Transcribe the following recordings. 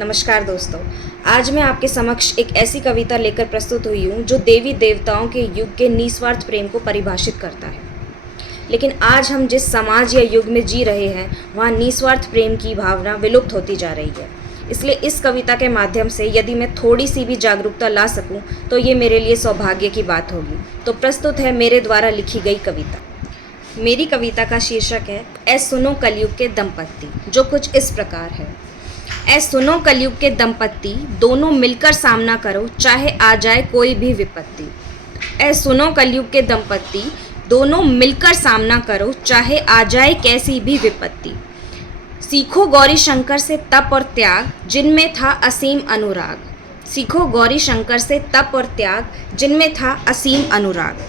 नमस्कार दोस्तों, आज मैं आपके समक्ष एक ऐसी कविता लेकर प्रस्तुत हुई हूँ जो देवी देवताओं के युग के निस्वार्थ प्रेम को परिभाषित करता है। लेकिन आज हम जिस समाज या युग में जी रहे हैं वहाँ निस्वार्थ प्रेम की भावना विलुप्त होती जा रही है। इसलिए इस कविता के माध्यम से यदि मैं थोड़ी सी भी जागरूकता ला सकूँ तो ये मेरे लिए सौभाग्य की बात होगी। तो प्रस्तुत है मेरे द्वारा लिखी गई कविता। मेरी कविता का शीर्षक है ऐ सुनो कलयुग के दंपत्ति, जो कुछ इस प्रकार है। ऐ सुनो कलयुग के दंपत्ति, दोनों मिलकर सामना करो चाहे आ जाए कोई भी विपत्ति। ऐ सुनो कलयुग के दंपत्ति, दोनों मिलकर सामना करो चाहे आ जाए कैसी भी विपत्ति। सीखो गौरी शंकर से तप और त्याग, जिनमें था असीम अनुराग। सीखो गौरी शंकर से तप और त्याग, जिनमें था असीम अनुराग।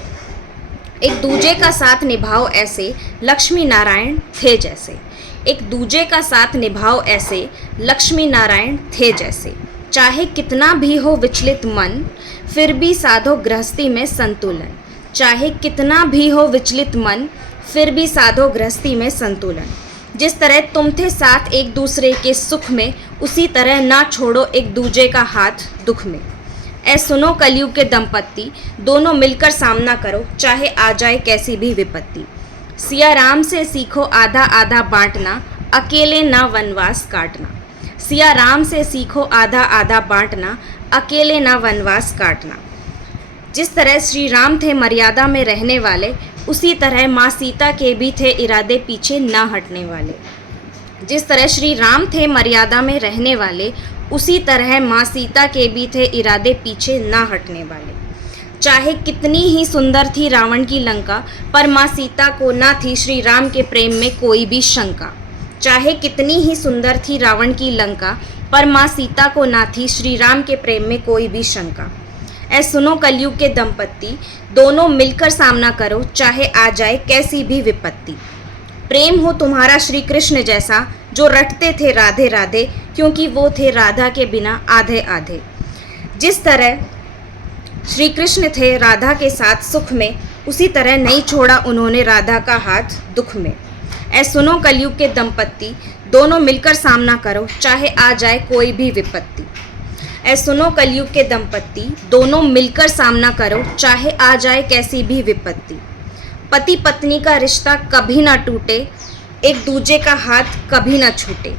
एक दूजे का साथ निभाओ ऐसे, लक्ष्मी नारायण थे जैसे। एक दूजे का साथ निभाओ ऐसे, लक्ष्मी नारायण थे जैसे। चाहे कितना भी हो विचलित मन, फिर भी साधो गृहस्थी में संतुलन। चाहे कितना भी हो विचलित मन, फिर भी साधो गृहस्थी में संतुलन। जिस तरह तुम थे साथ एक दूसरे के सुख में, उसी तरह ना छोड़ो एक दूजे का हाथ दुख में। ऐ सुनो कलयुग के दंपत्ति, दोनों मिलकर सामना करो चाहे आ जाए कैसी भी विपत्ति। सिया राम से सीखो आधा आधा बांटना, अकेले ना वनवास काटना। सिया राम से सीखो आधा आधा बांटना, अकेले ना वनवास काटना। जिस तरह श्री राम थे मर्यादा में रहने वाले, उसी तरह माँ सीता के भी थे इरादे पीछे ना हटने वाले। जिस तरह श्री राम थे मर्यादा में रहने वाले, उसी तरह माँ सीता के भी थे इरादे पीछे ना हटने वाले। चाहे कितनी ही सुंदर थी रावण की लंका, पर माँ सीता को ना थी श्री राम के प्रेम में कोई भी शंका। चाहे कितनी ही सुंदर थी रावण की लंका, पर माँ सीता को ना थी श्री राम के प्रेम में कोई भी शंका। ऐ सुनो कलयुग के दंपत्ति, दोनों मिलकर सामना करो चाहे आ जाए कैसी भी विपत्ति। प्रेम हो तुम्हारा श्री कृष्ण जैसा, जो रटते थे राधे राधे, क्योंकि वो थे राधा के बिना आधे आधे। जिस तरह श्री कृष्ण थे राधा के साथ सुख में, उसी तरह नहीं छोड़ा उन्होंने राधा का हाथ दुख में। ऐ सुनो कलयुग के दंपत्ति, दोनों मिलकर सामना करो चाहे आ जाए कोई भी विपत्ति। ऐ सुनो कलयुग के दंपत्ति, दोनों मिलकर सामना करो चाहे आ जाए कैसी भी विपत्ति। पति पत्नी का रिश्ता कभी ना टूटे, एक दूजे का हाथ कभी ना छूटे।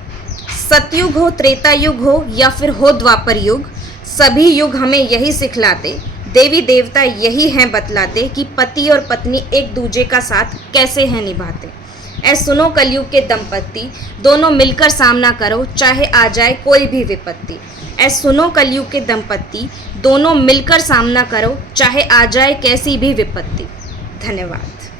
सतयुग हो त्रेता युग हो या फिर हो द्वापर युग, सभी युग हमें यही सिखलाते, देवी देवता यही हैं बतलाते कि पति और पत्नी एक दूजे का साथ कैसे हैं निभाते। ऐ सुनो कलयुग के दंपत्ति, दोनों मिलकर सामना करो चाहे आ जाए कोई भी विपत्ति। ऐ सुनो कलयुग के दंपत्ति, दोनों मिलकर सामना करो चाहे आ जाए कैसी भी विपत्ति। धन्यवाद।